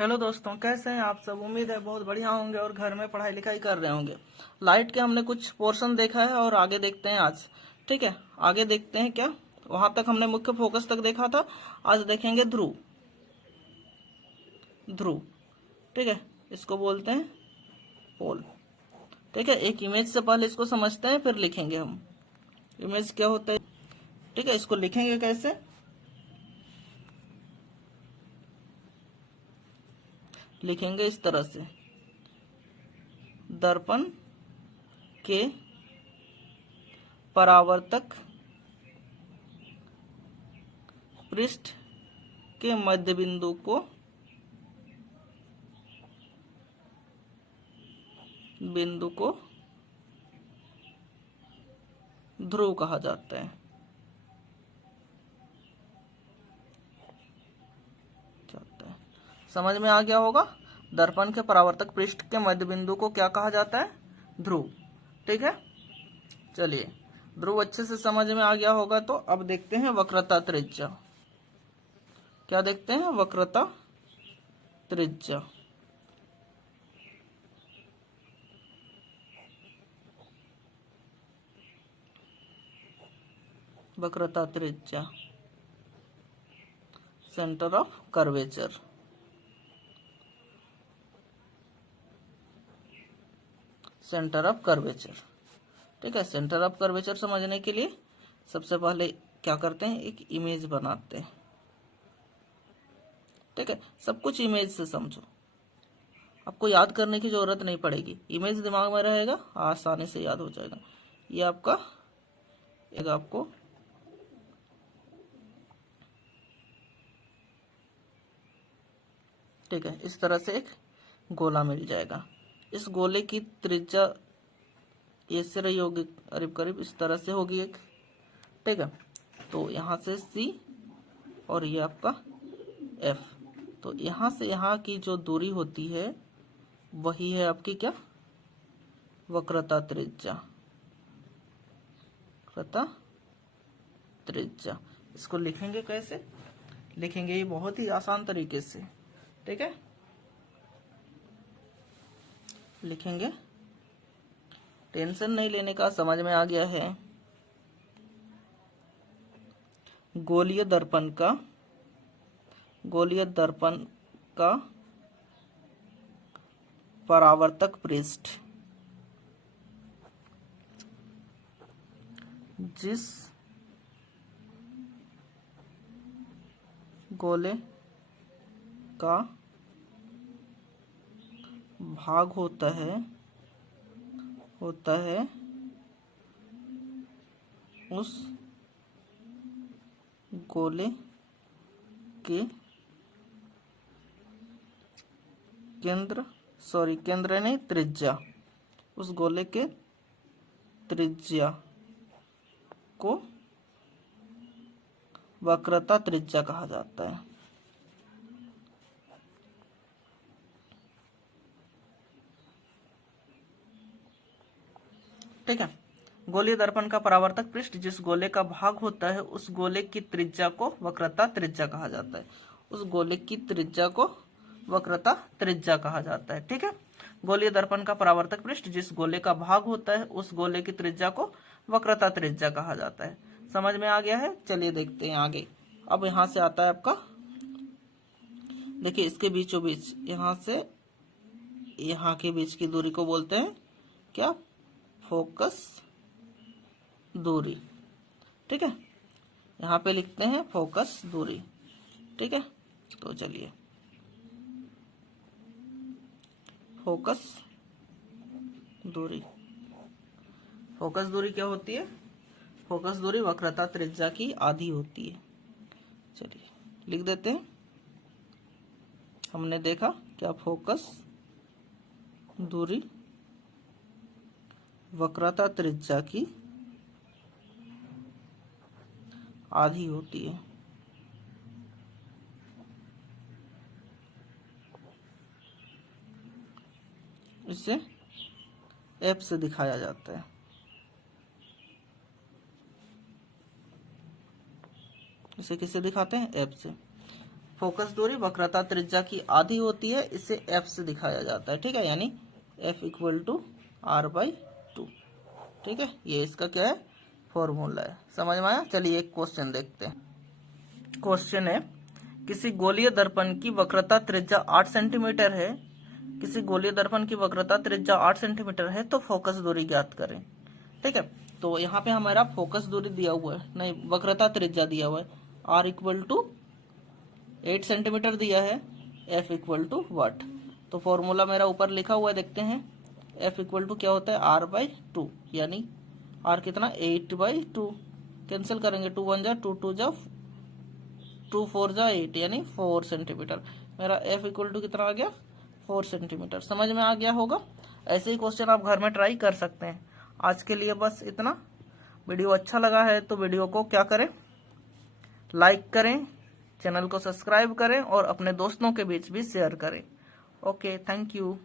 Hello दोस्तों, कैसे हैं आप सब। उम्मीद है बहुत बढ़िया होंगे और घर में पढ़ाई लिखाई कर रहे होंगे। लाइट के हमने कुछ पोर्शन देखा है और आगे देखते हैं आज। ठीक है, आगे देखते हैं क्या। वहां तक हमने मुख्य फोकस तक देखा था। आज देखेंगे ध्रुव। ध्रुव, ठीक है, इसको बोलते हैं पोल। ठीक है, एक इमेज से पहले इसको समझते हैं फिर लिखेंगे हम। इमेज क्या होता है, ठीक है, इसको लिखेंगे कैसे। लिखेंगे इस तरह से, दर्पण के परावर्तक पृष्ठ के मध्य बिंदु को ध्रुव कहा जाता है। समझ में आ गया होगा। दर्पण के परावर्तक पृष्ठ के मध्य बिंदु को क्या कहा जाता है, ध्रुव। ठीक है, चलिए, ध्रुव अच्छे से समझ में आ गया होगा। तो अब देखते हैं वक्रता त्रिज्या। क्या देखते हैं, वक्रता त्रिज्या। वक्रता त्रिज्या, centre of curvature. Centre of curvature, ठीक है। सेंटर ऑफ कर्वेचर समझने के लिए सबसे पहले क्या करते हैं, एक इमेज बनाते हैं। ठीक है, सब कुछ इमेज से समझो, आपको याद करने की जरूरत नहीं पड़ेगी। इमेज दिमाग में रहेगा, आसानी से याद हो जाएगा। ये आपका एक आपको ठीक है, इस तरह से एक गोला मिल जाएगा। इस गोले की त्रिज्या ऐसे रही होगी, करीब करीब इस तरह से होगी एक। ठीक है, तो यहाँ से C और ये आपका F। तो यहाँ से यहाँ की जो दूरी होती है वही है आपकी क्या, वक्रता त्रिज्या। वक्रता त्रिज्या, इसको लिखेंगे कैसे, लिखेंगे ये बहुत ही आसान तरीके से। ठीक है, लिखेंगे, टेंशन नहीं लेने का, समझ में आ गया है। गोलीय दर्पण का परावर्तक पृष्ठ जिस गोले का भाग होता है उस गोले के केंद्र नहीं, त्रिज्या। उस गोले के त्रिज्या को वक्रता त्रिज्या कहा जाता है। ठीक है, गोलीय दर्पण का परावर्तक पृष्ठ जिस गोले का भाग होता है उस गोले की त्रिज्या को वक्रता त्रिज्या कहा जाता है। उस गोले की त्रिज्या को वक्रता त्रिज्या कहा जाता है। ठीक है, गोलीय दर्पण का परावर्तक पृष्ठ जिस गोले का भाग होता है उस गोले की त्रिज्या को वक्रता त्रिज्या कहा जाता है। समझ में आ गया है। चलिए देखते हैं आगे। अब यहां से आता है आपका, देखिए, इसके बीचों बीच यहां से यहां के बीच की दूरी को बोलते हैं क्या, फोकस दूरी। ठीक है, यहाँ पे लिखते हैं फोकस दूरी। ठीक है, तो चलिए, फोकस दूरी। फोकस दूरी क्या होती है, फोकस दूरी वक्रता त्रिज्या की आधी होती है। चलिए लिख देते हैं। हमने देखा क्या, फोकस दूरी वक्रता त्रिज्या की आधी होती है। इसे F से दिखाया जाता है। इसे किससे दिखाते हैं, F से। फोकस दूरी वक्रता त्रिज्या की आधी होती है, इसे f से दिखाया जाता है। ठीक है, यानी f इक्वल टू r/2। ठीक है, ये इसका क्या है, फॉर्मूला है। समझ में आया? चलिए एक क्वेश्चन देखते हैं। क्वेश्चन है, किसी गोलीय दर्पण की वक्रता त्रिज्या 8 सेंटीमीटर है, किसी गोलीय दर्पण की वक्रता त्रिज्या 8 सेंटीमीटर है, तो फोकस दूरी ज्ञात करें। ठीक है, तो यहाँ पे हमारा फोकस दूरी दिया हुआ है, नहीं वक्रता त्रिज्या दिया हुआ है, r इक्वल टू 8 सेंटीमीटर दिया है, f इक्वल टू वाट। तो फॉर्मूला मेरा ऊपर लिखा हुआ है, देखते हैं। f इक्वल टू क्या होता है, r/2, यानी r कितना, 8/2। कैंसिल करेंगे, 2 1 जा 2 2 जा 2 4 जा 8, यानी 4 सेंटीमीटर। मेरा f इक्वल टू कितना आ गया, 4 सेंटीमीटर। समझ में आ गया होगा। ऐसे ही क्वेश्चन आप घर में ट्राई कर सकते हैं। आज के लिए बस इतना। वीडियो अच्छा लगा है तो वीडियो को क्या करें, लाइक करें, चैनल को सब्सक्राइब करें और अपने दोस्तों के बीच भी शेयर करें। Okay, thank you.